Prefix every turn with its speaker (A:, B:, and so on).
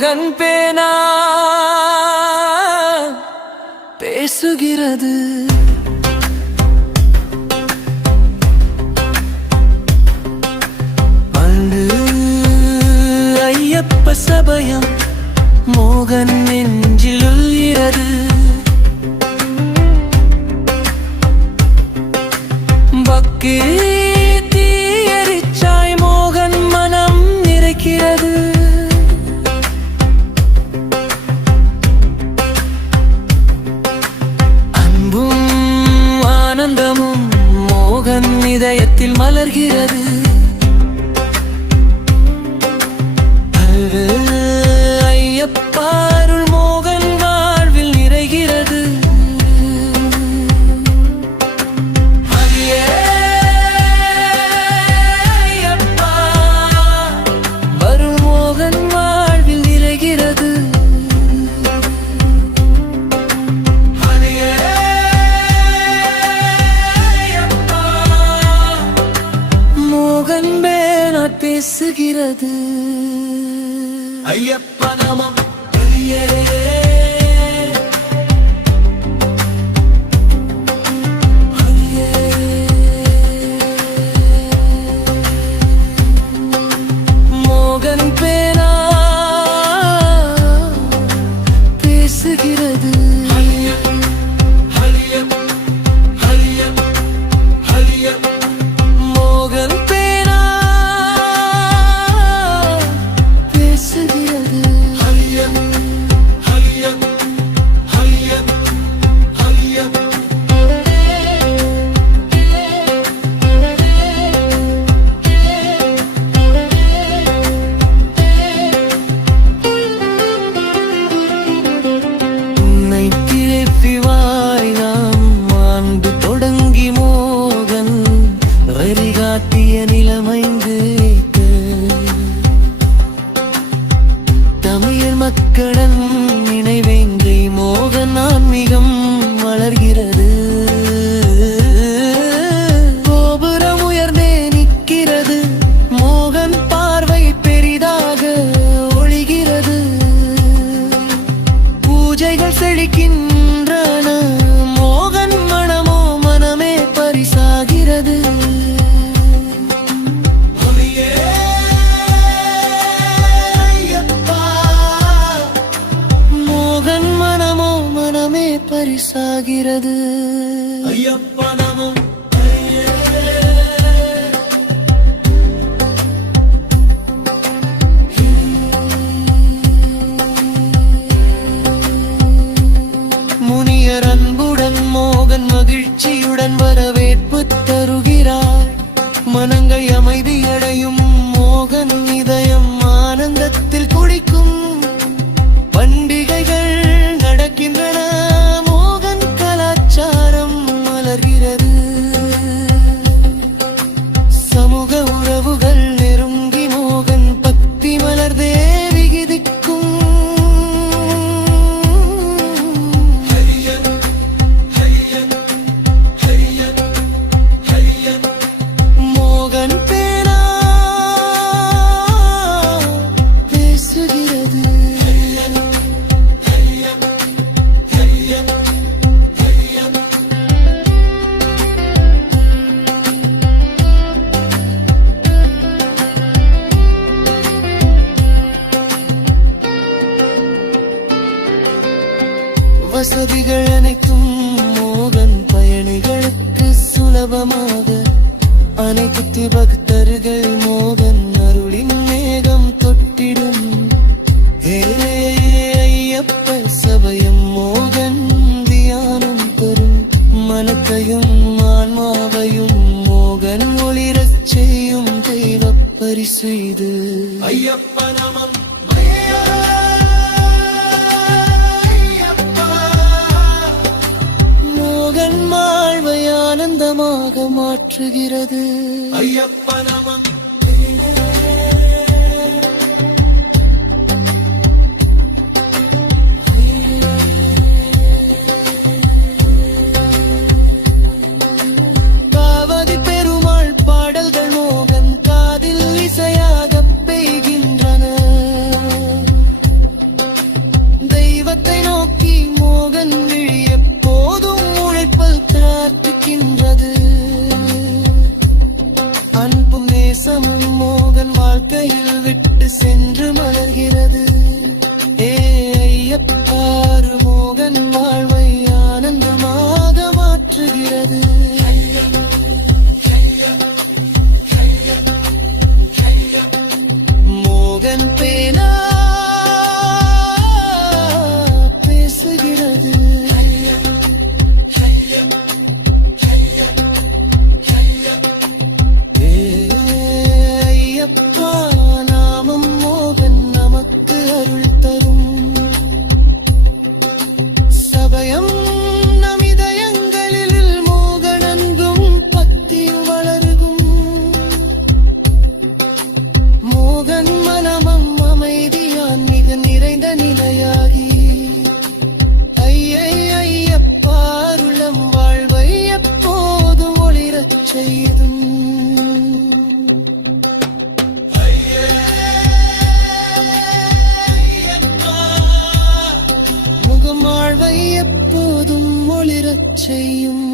A: மோகன் பேனா? பேசுகிறது. அன்று ஐயப்ப சபயம் மோகன் நெஞ்சில் உயிரது. பக்கி இதயத்தில் மலர்கிறது. ஐயப்ப நமம். ஹரியே பூஜைகள் மோகன் மனமோ மனமே பரிசாகிறது. மோகன் மனமோ மனமே பரிசாகிறது. ஐயப்ப நமோ வசதிகள் அனைத்தும் மோகன் பயணிகளுக்கு சுலபமாக. அனைத்து பக்தர்கள் மோகன் அருளின் மேகம் தொட்டிடும். ஐயப்ப சபையும் மோகன் தியானம் பெறும். மனத்தையும் ஆன்மாவையும் மோகன் ஒளிரச் செய்யும் தெய்வ பரிசு இது. ஐயப்ப நமம் ஆனந்தமாக ஐயப்ப நமம் வாழ்வை எப்போதும் ஒளிரச் செய்யும்.